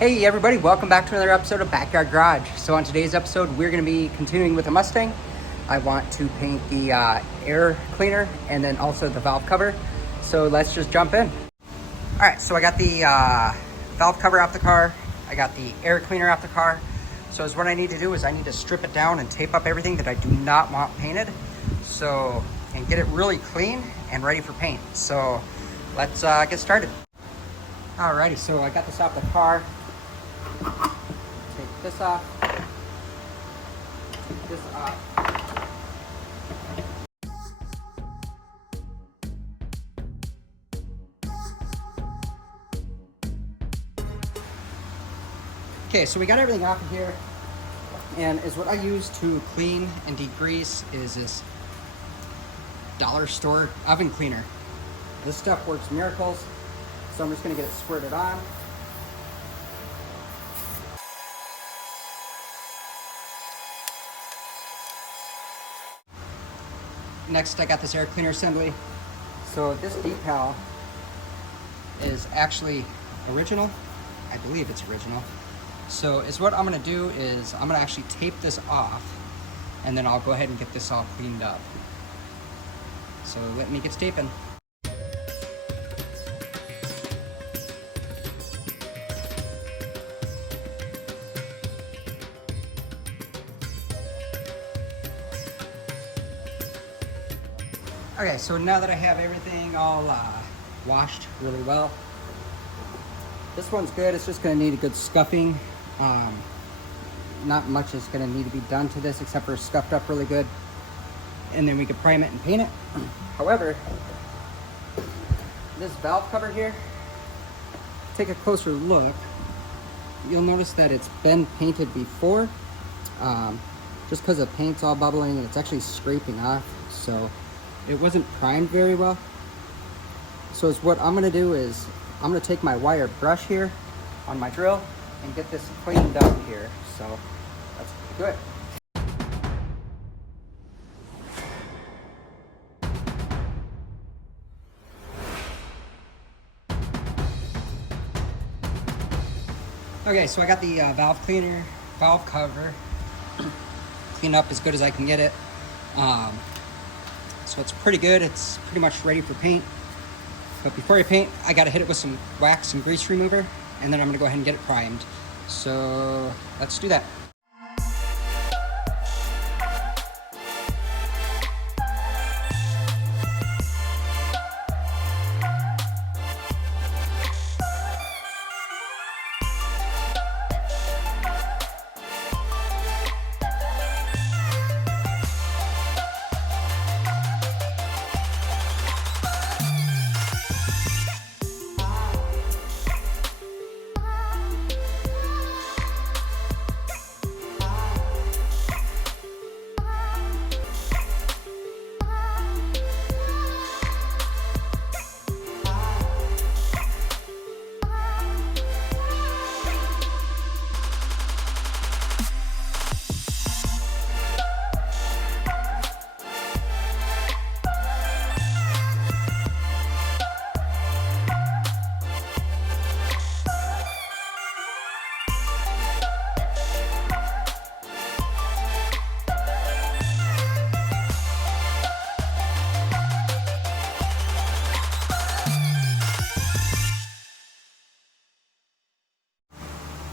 Hey everybody, welcome back to another episode of Backyard Garage. So on today's episode, we're going to be continuing with the Mustang. I want to paint the air cleaner and then also the valve cover. So let's just jump in. All right, so I got the valve cover off the car. I got the air cleaner off the car. So what I need to do is I need to strip it down and tape up everything that I do not want painted. And get it really clean and ready for paint. So let's get started. Alrighty, so I got this off the car. Take this off. Take this off. Okay, so we got everything off of here. And what I use to clean and degrease is this dollar store oven cleaner. This stuff works miracles. So I'm just gonna get it squirted on. Next, I got this air cleaner assembly. So this decal is actually original. I believe it's original. So what I'm gonna do is I'm gonna actually tape this off and then I'll go ahead and get this all cleaned up. So let me get to taping. Okay, so now that I have everything all washed really well, this one's good. It's just gonna need a good scuffing. Not much is gonna need to be done to this except for scuffed up really good. And then we could prime it and paint it. However, this valve cover here, take a closer look. You'll notice that it's been painted before. Just because the paint's all bubbling and it's actually scraping off. So it wasn't primed very well. So what I'm gonna do is I'm gonna take my wire brush here on my drill and get this cleaned up here. So let's do it. Okay, so I got the valve cover cleaned up as good as I can get it. So it's pretty good. It's pretty much ready for paint. But before I paint, I gotta hit it with some wax and grease remover, and then I'm gonna go ahead and get it primed. So let's do that.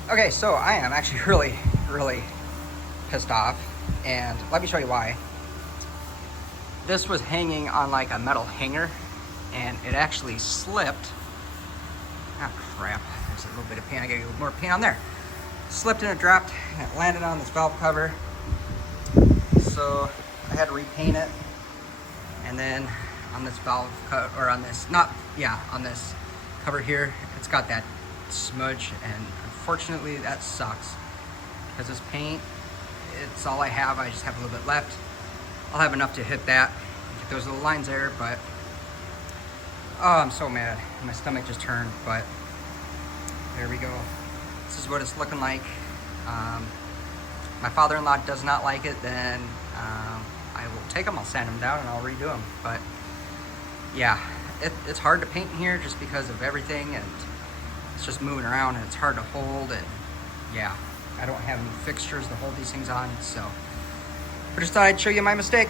Okay, so I am actually really pissed off, and let me show you why. This was hanging on like a metal hanger, and it actually slipped. Ah, crap, there's a little bit of paint. I gotta get more paint on there. Slipped and it dropped, and it landed on this valve cover. So I had to repaint it, and then on this valve cover, or on this, on this cover here, it's got that smudge, and unfortunately that sucks because this paint, it's all I have. I just have a little bit left. I'll have enough to hit that, get those little lines there, but oh, I'm so mad. My stomach just turned, but there we go. This is what it's looking like. My father-in-law does not like it, then I will take them, I'll sand them down, and I'll redo them. But yeah, it's hard to paint in here just because of everything, and it's just moving around and it's hard to hold, and yeah, I don't have any fixtures to hold these things on, so I just thought I'd show you my mistake.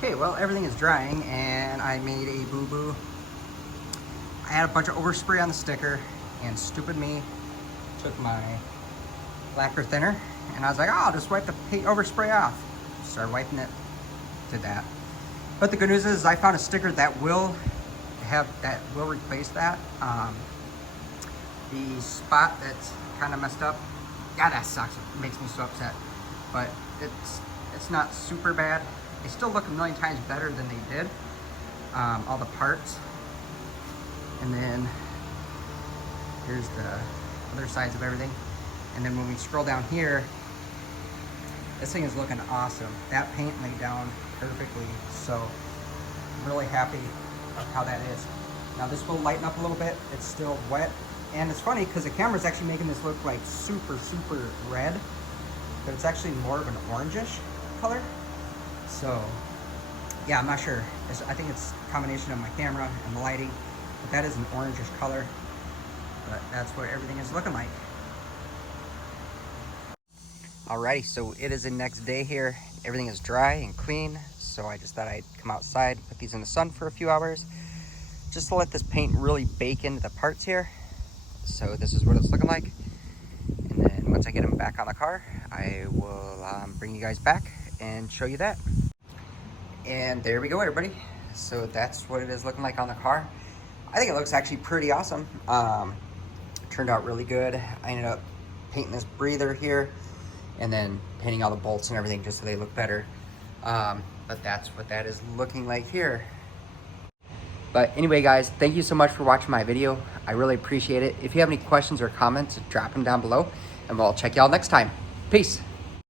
Okay, well, everything is drying and I made a boo-boo. I had a bunch of overspray on the sticker, and stupid me took my lacquer thinner and I was like, oh, I'll just wipe the paint overspray off. Started wiping it, did that. But the good news is I found a sticker that will replace that. The spot that's kind of messed up, yeah, that sucks. It makes me so upset. But it's not super bad. They still look a million times better than they did. All the parts. And then here's the other sides of everything. And then when we scroll down here, this thing is looking awesome. That paint laid down perfectly. So I'm really happy with how that is. Now this will lighten up a little bit. It's still wet. And it's funny because the camera's actually making this look like super, super red. But it's actually more of an orangish color. So, yeah, I'm not sure. I think it's a combination of my camera and the lighting, but that is an orangish color. But that's what everything is looking like. Alrighty, so it is the next day here. Everything is dry and clean, so I just thought I'd come outside, put these in the sun for a few hours, just to let this paint really bake into the parts here. So this is what it's looking like. And then once I get them back on the car, I will bring you guys back and show you that. And there we go, everybody. So that's what it is looking like on the car. I think it looks actually pretty awesome. Turned out really good. I ended up painting this breather here and then painting all the bolts and everything just so they look better. But that's what that is looking like here. But anyway, guys, thank you so much for watching my video. I really appreciate it. If you have any questions or comments, drop them down below and we'll check y'all next time. Peace.